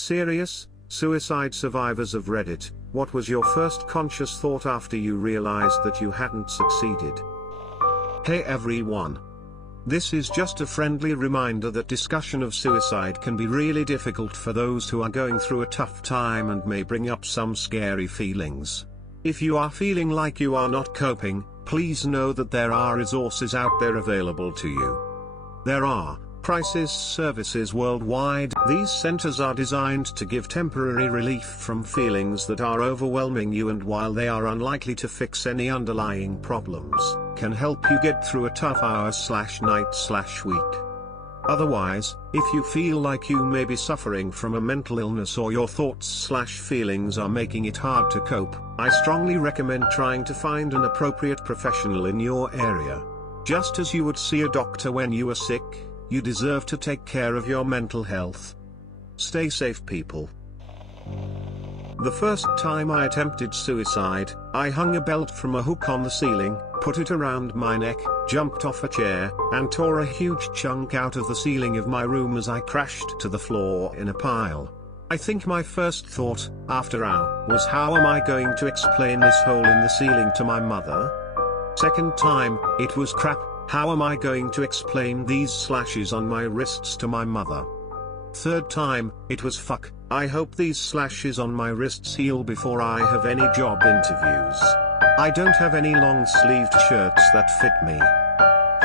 Serious, suicide survivors of Reddit, what was your first conscious thought after you realized that you hadn't succeeded? Hey everyone. This is just a friendly reminder that discussion of suicide can be really difficult for those who are going through a tough time and may bring up some scary feelings. If you are feeling like you are not coping, please know that there are resources out there available to you. There are crisis services worldwide. These centers are designed to give temporary relief from feelings that are overwhelming you, and while they are unlikely to fix any underlying problems, can help you get through a tough hour/night/week. Otherwise, if you feel like you may be suffering from a mental illness or your thoughts/feelings are making it hard to cope, I strongly recommend trying to find an appropriate professional in your area. Just as you would see a doctor when you are sick, you deserve to take care of your mental health. Stay safe, people. The first time I attempted suicide, I hung a belt from a hook on the ceiling, put it around my neck, jumped off a chair, and tore a huge chunk out of the ceiling of my room as I crashed to the floor in a pile. I think my first thought, after was how am I going to explain this hole in the ceiling to my mother? Second time, it was crap, how am I going to explain these slashes on my wrists to my mother? Third time, it was fuck, I hope these slashes on my wrists heal before I have any job interviews. I don't have any long-sleeved shirts that fit me.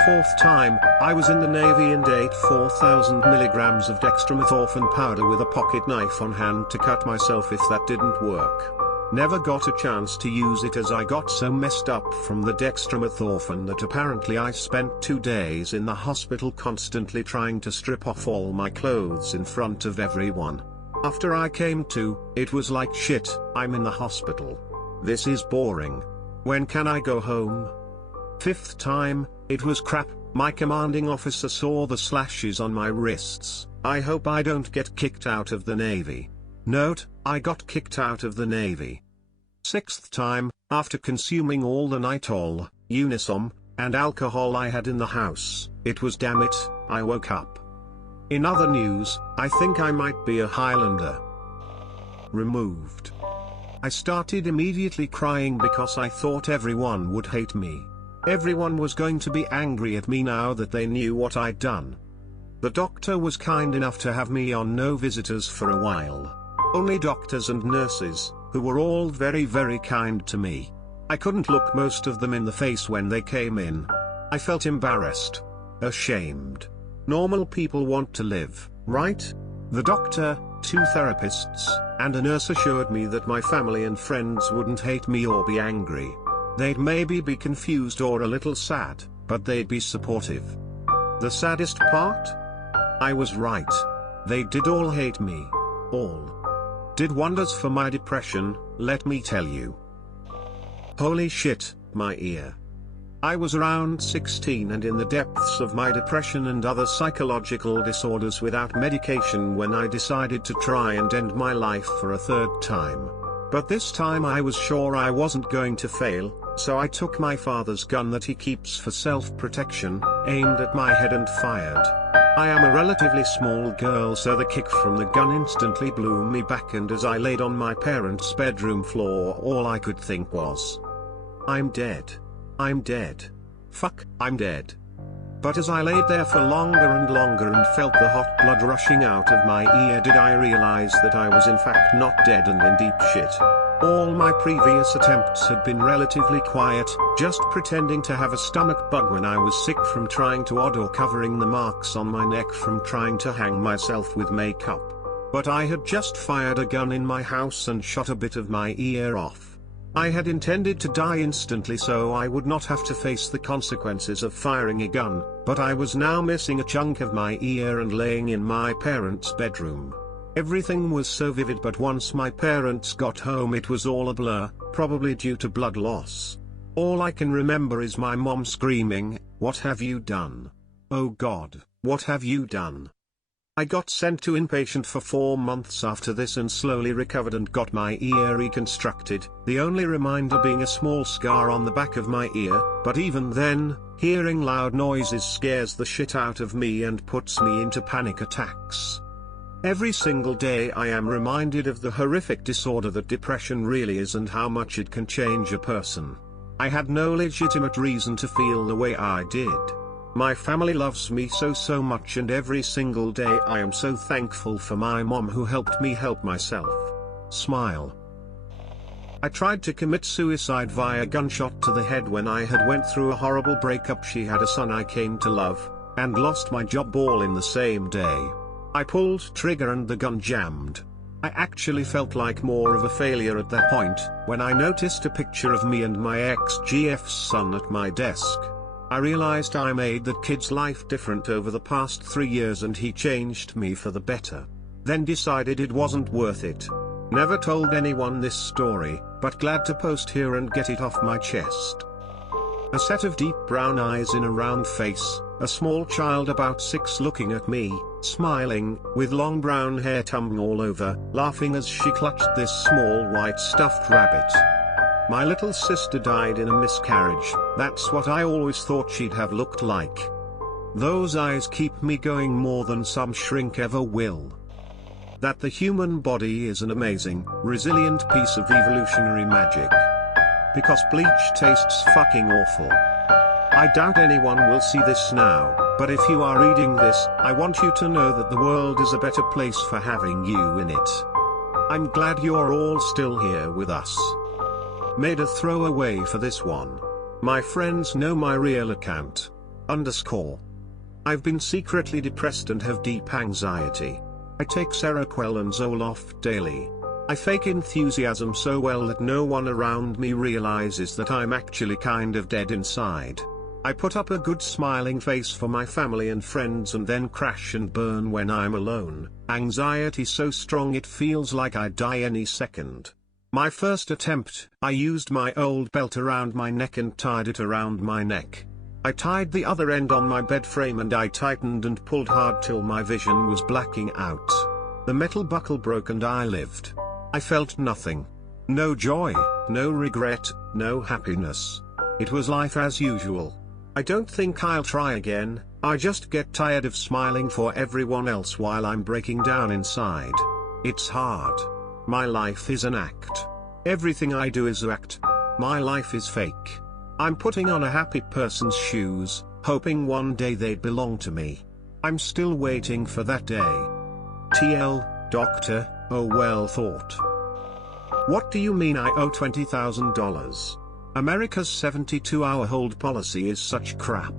Fourth time, I was in the Navy and ate 4,000 milligrams of dextromethorphan powder with a pocket knife on hand to cut myself if that didn't work. Never got a chance to use it as I got so messed up from the dextromethorphan that apparently I spent 2 days in the hospital constantly trying to strip off all my clothes in front of everyone. After I came to, it was like shit, I'm in the hospital. This is boring. When can I go home? Fifth time, it was crap, my commanding officer saw the slashes on my wrists. I hope I don't get kicked out of the Navy. Note, I got kicked out of the Navy. Sixth time, after consuming all the Nitol, Unisom, and alcohol I had in the house, it was damn it, I woke up. In other news, I think I might be a Highlander. Removed. I started immediately crying because I thought everyone would hate me. Everyone was going to be angry at me now that they knew what I'd done. The doctor was kind enough to have me on no visitors for a while. Only doctors and nurses, who were all very kind to me. I couldn't look most of them in the face when they came in. I felt embarrassed. Ashamed. Normal people want to live, right? The doctor, 2 therapists, and a nurse assured me that my family and friends wouldn't hate me or be angry. They'd maybe be confused or a little sad, but they'd be supportive. The saddest part? I was right. They did all hate me. All. Did wonders for my depression, let me tell you. Holy shit, my ear. I was around 16 and in the depths of my depression and other psychological disorders without medication when I decided to try and end my life for a third time. But this time I was sure I wasn't going to fail, so I took my father's gun that he keeps for self-protection, aimed at my head and fired. I am a relatively small girl, so the kick from the gun instantly blew me back, and as I laid on my parents' bedroom floor all I could think was, I'm dead. I'm dead. Fuck, I'm dead. But as I laid there for longer and longer and felt the hot blood rushing out of my ear, did I realize that I was in fact not dead and in deep shit. All my previous attempts had been relatively quiet, just pretending to have a stomach bug when I was sick from trying to odd or covering the marks on my neck from trying to hang myself with makeup. But I had just fired a gun in my house and shot a bit of my ear off. I had intended to die instantly so I would not have to face the consequences of firing a gun, but I was now missing a chunk of my ear and laying in my parents' bedroom. Everything was so vivid, but once my parents got home it was all a blur, probably due to blood loss. All I can remember is my mom screaming, "What have you done? Oh God, what have you done?" I got sent to inpatient for 4 months after this and slowly recovered and got my ear reconstructed, the only reminder being a small scar on the back of my ear, but even then, hearing loud noises scares the shit out of me and puts me into panic attacks. Every single day I am reminded of the horrific disorder that depression really is and how much it can change a person. I had no legitimate reason to feel the way I did. My family loves me so much, and every single day I am so thankful for my mom who helped me help myself. Smile. I tried to commit suicide via gunshot to the head when I had went through a horrible breakup. She had a son I came to love, and lost my job all in the same day. I pulled trigger and the gun jammed. I actually felt like more of a failure at that point, when I noticed a picture of me and my ex-GF's son at my desk. I realized I made that kid's life different over the past 3 years and he changed me for the better. Then decided it wasn't worth it. Never told anyone this story, but glad to post here and get it off my chest. A set of deep brown eyes in a round face, a small child about 6 looking at me, smiling, with long brown hair tumbling all over, laughing as she clutched this small white stuffed rabbit. My little sister died in a miscarriage. That's what I always thought she'd have looked like. Those eyes keep me going more than some shrink ever will. That the human body is an amazing, resilient piece of evolutionary magic. Because bleach tastes fucking awful. I doubt anyone will see this now, but if you are reading this, I want you to know that the world is a better place for having you in it. I'm glad you're all still here with us. Made a throwaway for this one. My friends know my real account. _ I've been secretly depressed and have deep anxiety. I take Seroquel and Zoloft daily. I fake enthusiasm so well that no one around me realizes that I'm actually kind of dead inside. I put up a good smiling face for my family and friends and then crash and burn when I'm alone. Anxiety so strong it feels like I'd die any second. My first attempt, I used my old belt around my neck and tied it around my neck. I tied the other end on my bed frame and I tightened and pulled hard till my vision was blacking out. The metal buckle broke and I lived. I felt nothing. No joy, no regret, no happiness. It was life as usual. I don't think I'll try again. I just get tired of smiling for everyone else while I'm breaking down inside. It's hard. My life is an act. Everything I do is an act. My life is fake. I'm putting on a happy person's shoes, hoping one day they'd belong to me. I'm still waiting for that day. TL, Doctor, oh well thought. What do you mean I owe $20,000? America's 72-hour hold policy is such crap.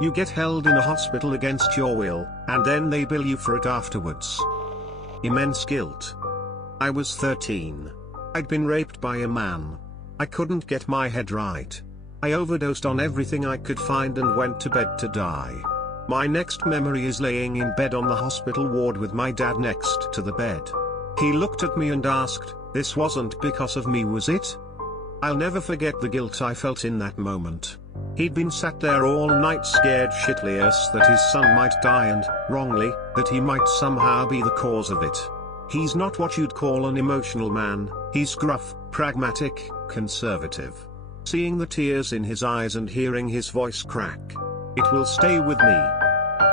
You get held in a hospital against your will, and then they bill you for it afterwards. Immense guilt. I was 13. I'd been raped by a man. I couldn't get my head right. I overdosed on everything I could find and went to bed to die. My next memory is laying in bed on the hospital ward with my dad next to the bed. He looked at me and asked, "This wasn't because of me, was it?" I'll never forget the guilt I felt in that moment. He'd been sat there all night scared shitless that his son might die and, wrongly, that he might somehow be the cause of it. He's not what you'd call an emotional man, he's gruff, pragmatic, conservative. Seeing the tears in his eyes and hearing his voice crack. It will stay with me.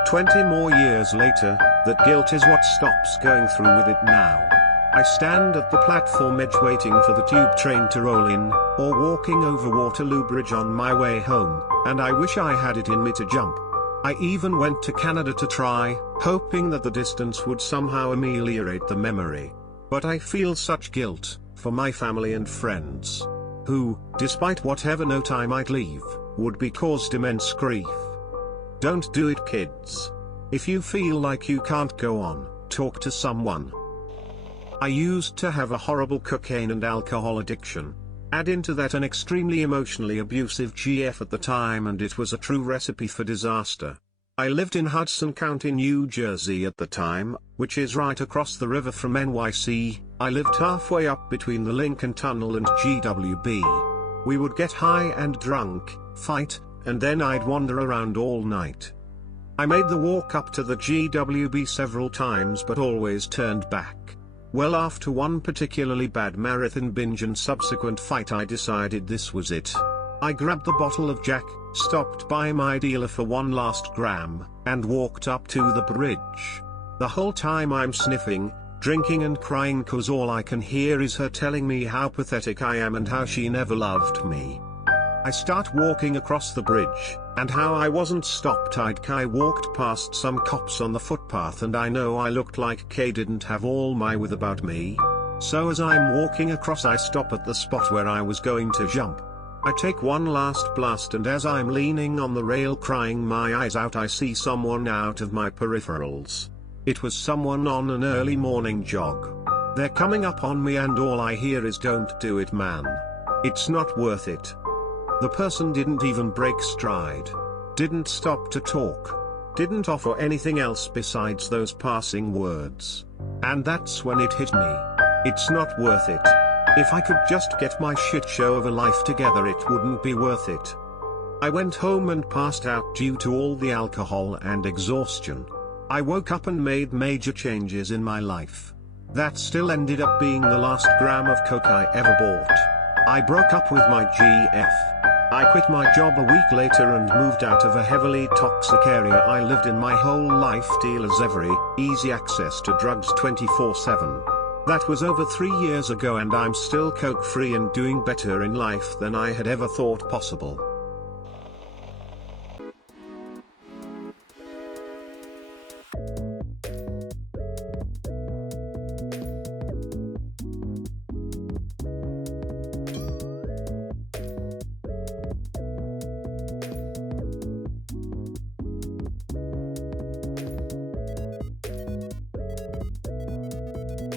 20 more years later, that guilt is what stops going through with it now. I stand at the platform edge waiting for the tube train to roll in, or walking over Waterloo Bridge on my way home, and I wish I had it in me to jump. I even went to Canada to try, hoping that the distance would somehow ameliorate the memory. But I feel such guilt, for my family and friends, who, despite whatever note I might leave, would be caused immense grief. Don't do it, kids. If you feel like you can't go on, talk to someone. I used to have a horrible cocaine and alcohol addiction. Add into that an extremely emotionally abusive GF at the time and it was a true recipe for disaster. I lived in Hudson County, New Jersey at the time, which is right across the river from NYC. I lived halfway up between the Lincoln Tunnel and GWB. We would get high and drunk, fight, and then I'd wander around all night. I made the walk up to the GWB several times but always turned back. Well, after one particularly bad marathon binge and subsequent fight, I decided this was it. I grabbed the bottle of Jack, stopped by my dealer for one last gram, and walked up to the bridge. The whole time I'm sniffing, drinking and crying cause all I can hear is her telling me how pathetic I am and how she never loved me. I start walking across the bridge, and how I wasn't stopped. I walked past some cops on the footpath and I know I looked like K didn't have all my with about me. So as I'm walking across I stop at the spot where I was going to jump. I take one last blast and as I'm leaning on the rail crying my eyes out I see someone out of my peripherals. It was someone on an early morning jog. They're coming up on me and all I hear is "Don't do it, man. It's not worth it." The person didn't even break stride. Didn't stop to talk. Didn't offer anything else besides those passing words. And that's when it hit me. It's not worth it. If I could just get my shit show of a life together it wouldn't be worth it. I went home and passed out due to all the alcohol and exhaustion. I woke up and made major changes in my life. That still ended up being the last gram of coke I ever bought. I broke up with my GF. I quit my job a week later and moved out of a heavily toxic area I lived in my whole life. Dealers every, easy access to drugs 24/7. That was over 3 years ago and I'm still coke free and doing better in life than I had ever thought possible.